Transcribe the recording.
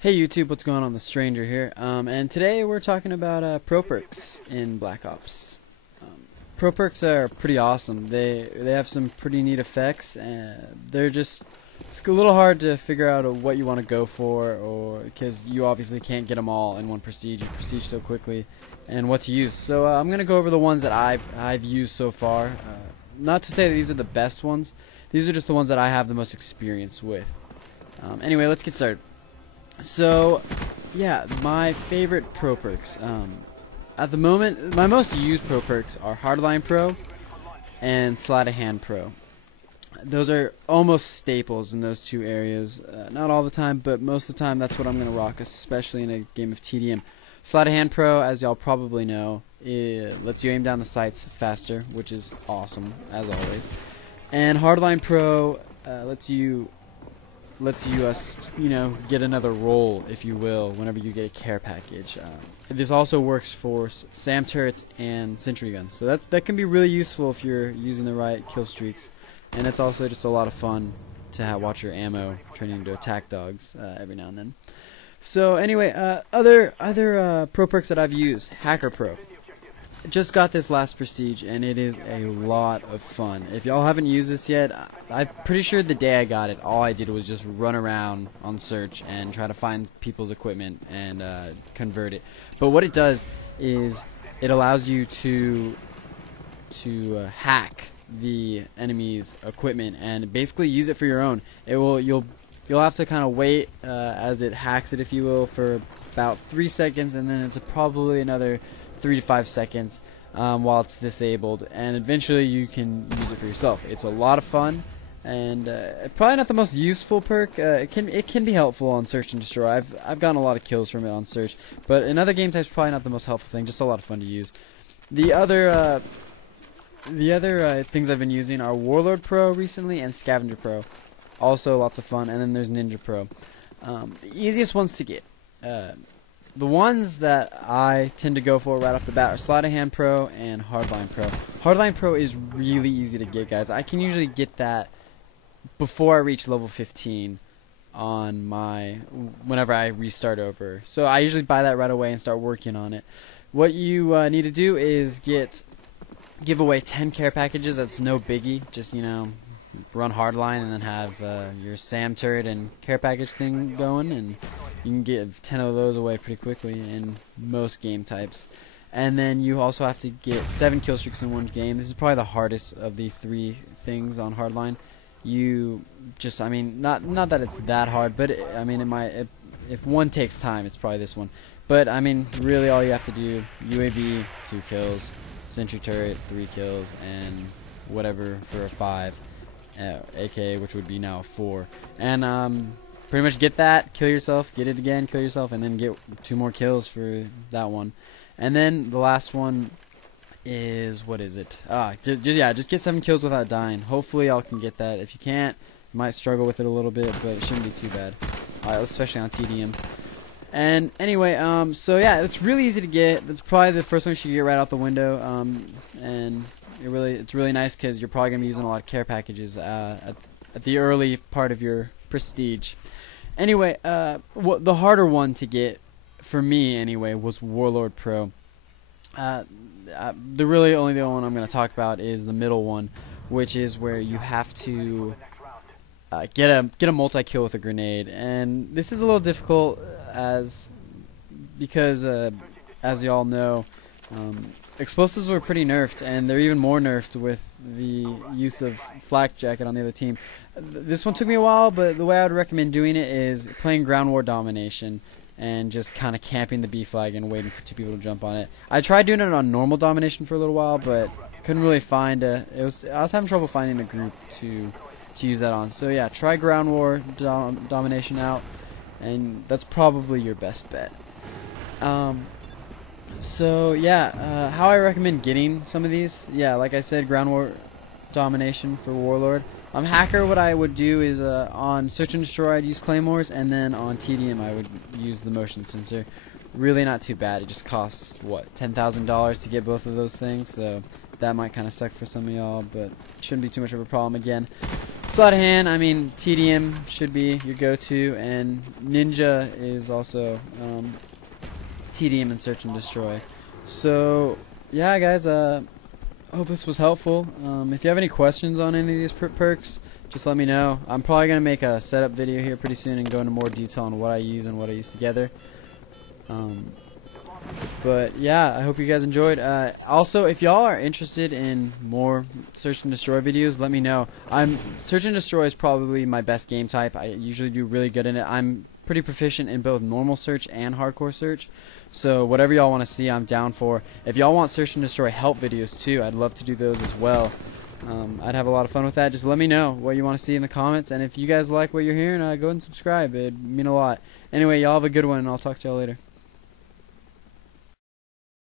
Hey YouTube, what's going on? The Stranger here, and today we're talking about pro perks in Black Ops. Pro perks are pretty awesome. They have some pretty neat effects, and they're just it's a little hard to figure out what you want to go for, or because you obviously can't get them all in one prestige. You prestige so quickly, and what to use. So I'm gonna go over the ones that I've used so far. Not to say that these are the best ones. These are just the ones that I have the most experience with. Anyway, let's get started. So, yeah, my favorite pro perks. At the moment, my most used pro perks are Hardline Pro and Sleight of Hand Pro. Those are almost staples in those two areas. Not all the time, but most of the time that's what I'm going to rock, especially in a game of TDM. Sleight of Hand Pro, as y'all probably know, it lets you aim down the sights faster, which is awesome, as always. And Hardline Pro lets you get another roll, if you will, whenever you get a care package. This also works for SAM turrets and sentry guns, so that can be really useful if you're using the right kill streaks, and it's also just a lot of fun to watch your ammo turn into attack dogs every now and then. So anyway, other pro perks that I've used: Hacker Pro. Just got this last prestige, and it is a lot of fun. If y'all haven't used this yet, I'm pretty sure the day I got it, all I did was just run around on search and try to find people's equipment and convert it. But what it does is it allows you to hack the enemy's equipment and basically use it for your own. You'll have to kind of wait as it hacks it, if you will, for about 3 seconds, and then it's probably another 3 to 5 seconds while it's disabled, and eventually you can use it for yourself. It's a lot of fun, and probably not the most useful perk. It can be helpful on search and destroy. I've gotten a lot of kills from it on search, but in other game types, probably not the most helpful thing. Just a lot of fun to use. The other things I've been using are Warlord Pro recently and Scavenger Pro. Also lots of fun, and then there's Ninja Pro. The easiest ones to get. The ones that I tend to go for right off the bat are Sleight of Hand Pro and Hardline Pro. Hardline Pro is really easy to get, guys. I can usually get that before I reach level 15 on whenever I restart over. So I usually buy that right away and start working on it. What you need to do is give away 10 care packages. That's no biggie. Just, run hardline and then have your SAM turret and care package thing going, and you can give 10 of those away pretty quickly in most game types. And then you also have to get 7 kill streaks in one game. This is probably the hardest of the 3 things on hardline. Not that it's that hard, but if one takes time, it's probably this one. But really all you have to do: UAV 2 kills, sentry turret 3 kills, and whatever for a 5. AK, which would be now 4, and pretty much get that, kill yourself, get it again, kill yourself, and then get 2 more kills for that one. And then the last one is, what is it? Just get 7 kills without dying. Hopefully y'all can get that. If you can't, you might struggle with it a little bit, but it shouldn't be too bad, especially on TDM. And anyway, so yeah, it's really easy to get. That's probably the first one you should get right out the window, and it's really nice because you're probably going to be using a lot of care packages at the early part of your prestige. Anyway, the harder one to get, for me anyway, was Warlord Pro. The only one I'm going to talk about is the middle one, which is where you have to get a multi-kill with a grenade. And this is a little difficult because as y'all know, explosives were pretty nerfed, and they're even more nerfed with the use of flak jacket on the other team. This one took me a while, but the way I would recommend doing it is playing ground war domination and just kind of camping the B flag and waiting for 2 people to jump on it. I tried doing it on normal domination for a little while, but couldn't really find I was having trouble finding a group to use that on. So yeah, try ground war domination out, and that's probably your best bet. So yeah, how I recommend getting some of these, like I said, ground war domination for Warlord. Hacker, what I would do is on search and destroy I'd use claymores, and then on TDM I would use the motion sensor. Really not too bad. It just costs what, $10,000 to get both of those things, so that might kind of suck for some of y'all, but shouldn't be too much of a problem. Again, Sleight of hand, I mean, TDM should be your go-to, and Ninja is also TDM and Search and Destroy. So, yeah, guys, I hope this was helpful. If you have any questions on any of these perks, just let me know. I'm probably going to make a setup video here pretty soon and go into more detail on what I use and what I use together. But yeah, I hope you guys enjoyed. Also, if y'all are interested in more Search and Destroy videos, let me know. Search and Destroy is probably my best game type. I usually do really good in it. I'm pretty proficient in both normal search and hardcore search. So whatever y'all want to see, I'm down for. If y'all want Search and Destroy help videos too, I'd love to do those as well. I'd have a lot of fun with that. Just let me know what you want to see in the comments, and if you guys like what you're hearing, go ahead and subscribe. It'd mean a lot. Anyway, y'all have a good one, and I'll talk to y'all later.